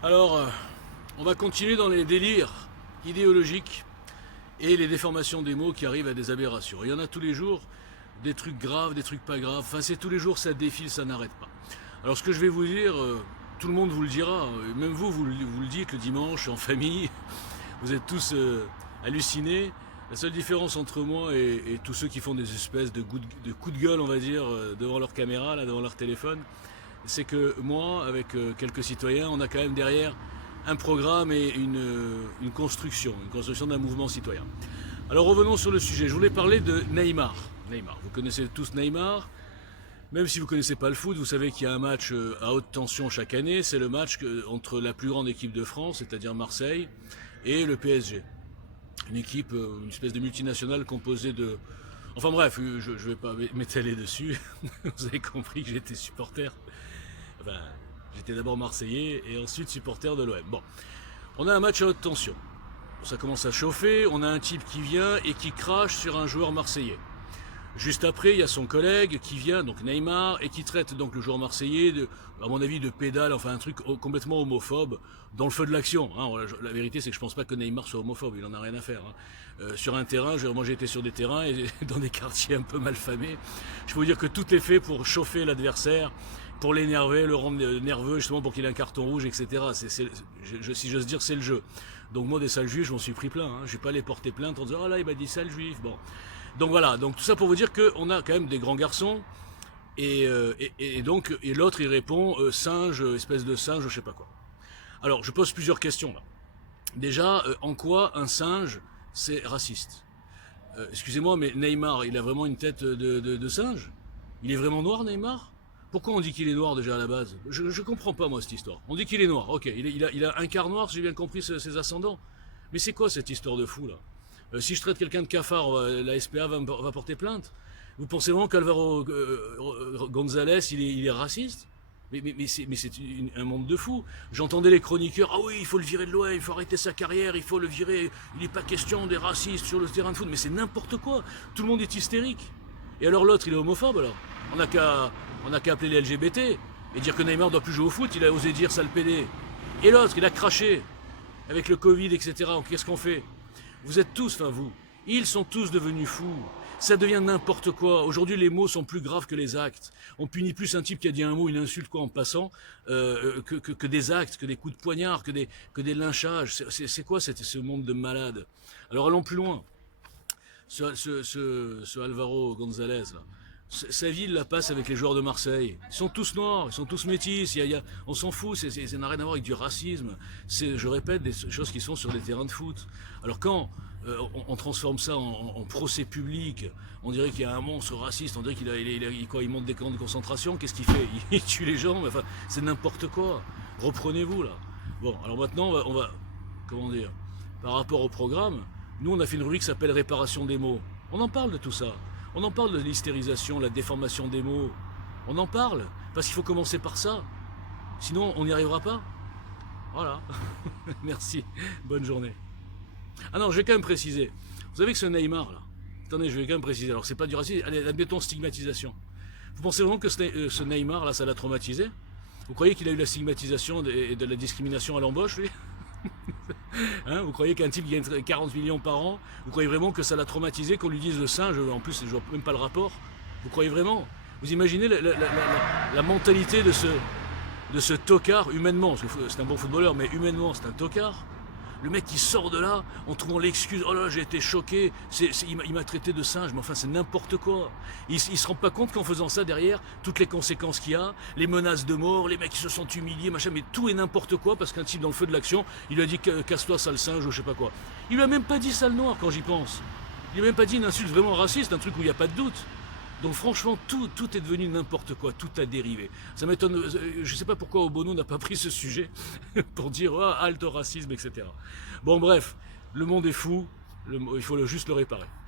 Alors, on va continuer dans les délires idéologiques et les déformations des mots qui arrivent à des aberrations. Il y en a tous les jours, des trucs graves, des trucs pas graves. Enfin, c'est tous les jours, ça défile, ça n'arrête pas. Alors, ce que je vais vous dire, tout le monde vous le dira. Même vous le dites le dimanche en famille. Vous êtes tous hallucinés. La seule différence entre moi et tous ceux qui font des espèces de coups de gueule, on va dire, devant leur caméra, là, devant leur téléphone, c'est que moi, avec quelques citoyens, on a quand même derrière un programme et une construction d'un mouvement citoyen. Alors revenons sur le sujet. Je voulais parler de Neymar. Neymar, vous connaissez tous Neymar. Même si vous ne connaissez pas le foot, vous savez qu'il y a un match à haute tension chaque année. C'est le match entre la plus grande équipe de France, c'est-à-dire Marseille, et le PSG. Une équipe, une espèce de multinationale composée de... Enfin bref, je ne vais pas m'étaler dessus. Vous avez compris que j'étais supporter. Enfin, j'étais d'abord Marseillais et ensuite supporter de l'OM. Bon, on a un match à haute tension. Ça commence à chauffer, on a un type qui vient et qui crache sur un joueur marseillais. Juste après, il y a son collègue qui vient, donc Neymar, et qui traite donc le joueur marseillais, à mon avis, de pédale, enfin un truc complètement homophobe, dans le feu de l'action. Hein. La vérité, c'est que je pense pas que Neymar soit homophobe, il en a rien à faire. Hein. Sur un terrain, moi j'ai été sur des terrains et dans des quartiers un peu malfamés. Je peux vous dire que tout est fait pour chauffer l'adversaire, pour l'énerver, le rendre nerveux, justement pour qu'il ait un carton rouge, etc. Si j'ose dire, c'est le jeu. Donc moi, des sales juifs, je m'en suis pris plein. Hein. Je vais pas aller porter plainte en disant « Oh là, il m'a dit sale juif ». Bon. Donc voilà, donc tout ça pour vous dire qu'on a quand même des grands garçons, et l'autre il répond singe, espèce de singe, je sais pas quoi. Alors je pose plusieurs questions là. Déjà, en quoi un singe c'est raciste? Excusez-moi, mais Neymar, il a vraiment une tête de singe? Il est vraiment noir, Neymar? Pourquoi on dit qu'il est noir déjà à la base? Je comprends pas moi cette histoire. On dit qu'il est noir, ok, il a un quart noir, si j'ai bien compris ses ascendants. Mais c'est quoi cette histoire de fou là? Si je traite quelqu'un de cafard, la SPA va porter plainte. Vous pensez vraiment qu'Alvaro González, il est raciste? Mais c'est un monde de fous. J'entendais les chroniqueurs, ah oui, il faut le virer de l'OM, il faut arrêter sa carrière, il faut le virer, il n'est pas question des racistes sur le terrain de foot. Mais c'est n'importe quoi. Tout le monde est hystérique. Et alors l'autre, il est homophobe alors? On n'a qu'à appeler les LGBT et dire que Neymar doit plus jouer au foot, il a osé dire sale pédé. Et l'autre, il a craché avec le Covid, etc. Qu'est-ce qu'on fait? Vous êtes tous, enfin vous, ils sont tous devenus fous. Ça devient n'importe quoi. Aujourd'hui, les mots sont plus graves que les actes. On punit plus un type qui a dit un mot, une insulte quoi en passant, que des actes, que des coups de poignard, que des lynchages. C'est quoi ce monde de malades? Alors allons plus loin. Ce Alvaro González, là, sa vie, il la passe avec les joueurs de Marseille. Ils sont tous noirs, ils sont tous métis, on s'en fout, ça n'a rien à voir avec du racisme. Je répète, des choses qui sont sur les terrains de foot. Alors quand on transforme ça en procès public, on dirait qu'il y a un monstre raciste, on dirait qu'il monte des camps de concentration, qu'est-ce qu'il fait? Il tue les gens, enfin, c'est n'importe quoi. Reprenez-vous là. Bon, alors maintenant, on va comment dire, par rapport au programme, nous on a fait une rubrique qui s'appelle Réparation des mots. On en parle de tout ça. On en parle de l'hystérisation, la déformation des mots. On en parle, parce qu'il faut commencer par ça. Sinon, on n'y arrivera pas. Voilà. Merci. Bonne journée. Ah non, je vais quand même préciser. Vous savez que ce Neymar, là... Attendez, je vais quand même préciser. Alors, c'est pas du racisme. Allez, admettons stigmatisation. Vous pensez vraiment que ce Neymar, là, ça l'a traumatisé? Vous croyez qu'il a eu la stigmatisation et de la discrimination à l'embauche, lui? Hein, vous croyez qu'un type qui gagne 40 millions par an, vous croyez vraiment que ça l'a traumatisé, qu'on lui dise le singe? En plus, je vois même pas le rapport. Vous croyez vraiment? Vous imaginez la mentalité de ce tocard, humainement, parce que c'est un bon footballeur, mais humainement, c'est un tocard. Le mec qui sort de là en trouvant l'excuse, oh là j'ai été choqué, il m'a traité de singe, mais enfin c'est n'importe quoi. Il se rend pas compte qu'en faisant ça derrière, toutes les conséquences qu'il y a, les menaces de mort, les mecs qui se sont humiliés, machin, mais tout est n'importe quoi parce qu'un type dans le feu de l'action, il lui a dit casse-toi sale singe ou je sais pas quoi. Il lui a même pas dit sale noir quand j'y pense. Il lui a même pas dit une insulte vraiment raciste, un truc où il n'y a pas de doute. Donc franchement, tout est devenu n'importe quoi, tout a dérivé. Ça m'étonne, je ne sais pas pourquoi Obono n'a pas pris ce sujet pour dire ah, halte au racisme, etc. Bon bref, le monde est fou, il faut juste le réparer.